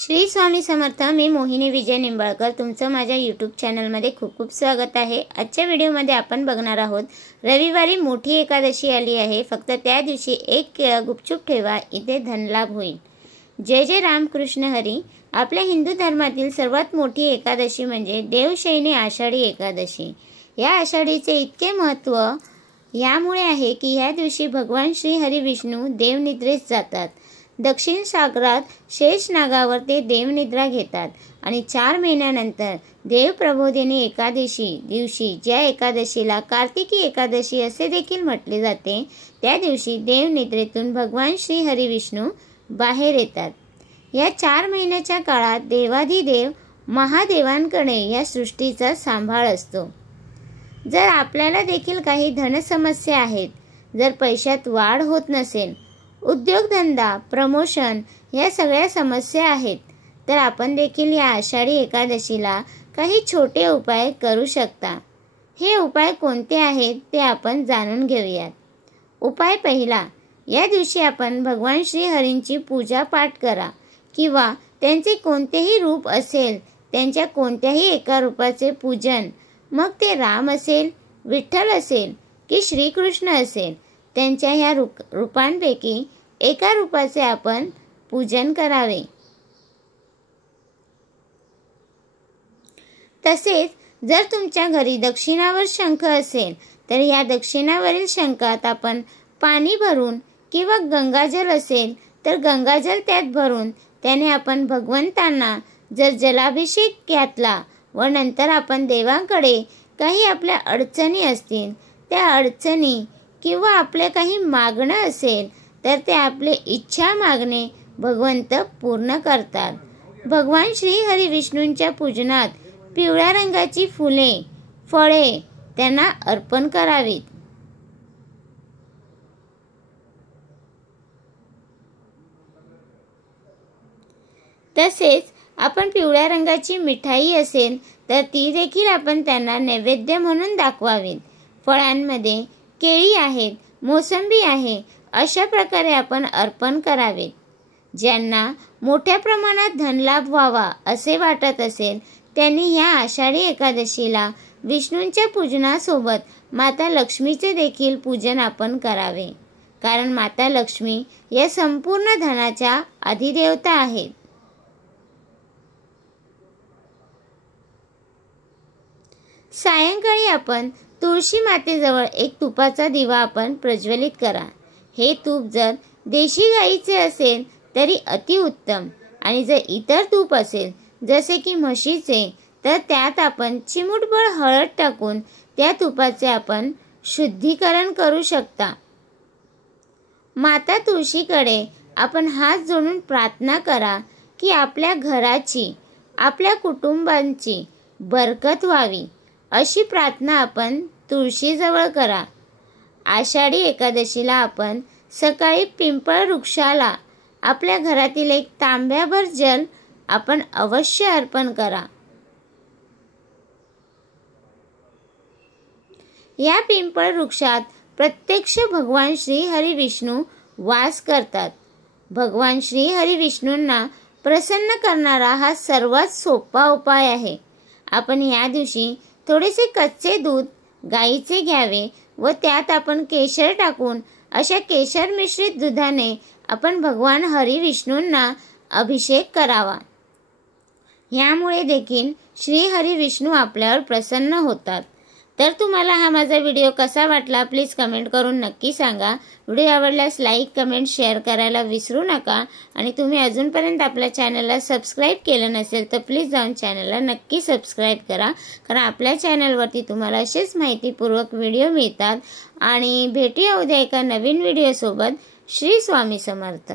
श्री स्वामी समर्थ। मी मोहिनी विजय निंबाळकर तुमचं माझ्या यूट्यूब चॅनलमध्ये खूप खूप स्वागत आहे। आजच्या व्हिडिओमध्ये आपण बघणार आहोत रविवारी मोठी एकादशी आली आहे। फक्त त्या दिवशी एक केळं गुपचूप ठेवा, इथे धनलाभ होईल। जय जय रामकृष्ण हरी। आपल्या हिंदू धर्मातील सर्वात मोठी एकादशी म्हणजे देवशयनी आषाढी एकादशी। या आषाढीचे इतके महत्त्व यामुळे आहे की या दिवशी भगवान श्री हरी विष्णू देवनिद्रेस जातात। दक्षिण सागरात शेषनागावर ते देवनिद्रा घेतात आणि 4 महिन्यानंतर देव प्रबोधिनी एकादशी दिवशी, ज्या एकादशीला कार्तिकी एकादशी असे देखील म्हटले जाते, त्या दिवशी देवनिद्रेतून भगवान श्री हरी विष्णू बाहेर येतात। या 4 महिन्याच्या काळात देवाधिदेव महादेवांकडे या सृष्टीचा सांभाळ असतो। जर आपल्याला देखील काही धनसमस्या आहेत, जर पैशात वाढ होत नसेल, उद्योगधंदा, प्रमोशन या सगळ्या समस्या आहेत, तर आपण देखील या आषाढी एकादशीला काही छोटे उपाय करू शकता। हे उपाय कोणते आहेत ते आपण जाणून घेऊयात। उपाय पहिला, या दिवशी आपण भगवान श्री हरींची पूजा पाठ करा किंवा त्यांचे कोणतेही रूप असेल त्यांच्या कोणत्याही एका रूपाचे पूजन, मग ते राम असेल, विठ्ठल असेल की श्रीकृष्ण असेल, त्यांच्या ह्या रूपांपैकी एका रूपाचे आपण पूजन करावे। तसेच जर तुमच्या घरी दक्षिणावर शंख असेल तर या दक्षिणावरील शंखात आपण पाणी भरून किंवा गंगाजल असेल तर गंगाजल त्यात भरून त्याने आपण भगवंतांना जर जलाभिषेक घातला व नंतर आपण देवांकडे काही आपल्या अडचणी असतील, त्या अडचणी किंवा आपले काही मागणं असेल तर ते आपले इच्छा मागणे भगवंत पूर्ण करतात। भगवान श्री हरी विष्णूंच्या पूजनात पिवळ्या रंगाची फुले, फळे त्यांना अर्पण करावीत। तसेच आपण पिवळ्या रंगाची मिठाई असेल तर ती देखील आपण त्यांना नैवेद्य म्हणून दाखवावी। फळांमध्ये केळी आहेत, मोसंबी आहे, अशा प्रकारे आपण अर्पण करावे। ज्यांना मोठ्या प्रमाणात धनलाभ व्हावा असे वाटत असेल त्यांनी या आषाढी एकादशीला विष्णूंच्या पूजनासोबत माता लक्ष्मीचे देखील पूजन आपण करावे, कारण माता लक्ष्मी या संपूर्ण धनाच्या अधिदेवता आहेत। सायंकाळी आपण तुळशी मातेजवळ एक तुपाचा दिवा आपण प्रज्वलित करा। हे तूप जर देशी गाईचे असेल तरी अतिउत्तम, आणि जर इतर तूप असेल जसे की म्हशीचे तर त्यात आपण चिमूटभर हळद टाकून त्या तुपाचे आपण शुद्धीकरण करू शकता। माता तुळशीकडे आपण हात जोडून प्रार्थना करा की आपल्या घराची, आपल्या कुटुंबांची बरकत व्हावी, अशी प्रार्थना आपण तुळशीजवळ करा। आषाढी एकादशीला आपण सकाळी पिंपळ वृक्षाला आपल्या घरातील एक तांब्याभर जल आपण अवश्य अर्पण करा। या पिंपळ वृक्षात प्रत्यक्ष भगवान श्री हरी विष्णू वास करतात। भगवान श्री हरी विष्णूंना प्रसन्न करणारा हा सर्वात सोपा उपाय आहे। आपण या दिवशी थोडेसे कच्चे दूध गाईचे घ्यावे व त्यात आपण केशर टाकून अशा केशर मिश्रित दुधाने आपण भगवान हरी विष्णूंना अभिषेक करावा। यामुळे देखील श्री हरी विष्णू आपल्यावर प्रसन्न होतात। तर तुम्हाला हा माझा व्हिडिओ कसा वाटला प्लीज कमेंट करून नक्की सांगा। व्हिडिओ आवडल्यास लाईक, कमेंट, शेअर करायला विसरू नका। आणि तुम्ही अजूनपर्यंत आपल्या चॅनलला सबस्क्राईब केलं नसेल तर प्लीज जाऊन चॅनलला नक्की सबस्क्राईब करा, कारण आपल्या चॅनलवरती तुम्हाला असेच माहितीपूर्वक व्हिडिओ मिळतात। आणि भेटूया उद्या एका नवीन व्हिडिओसोबत। श्री स्वामी समर्थ।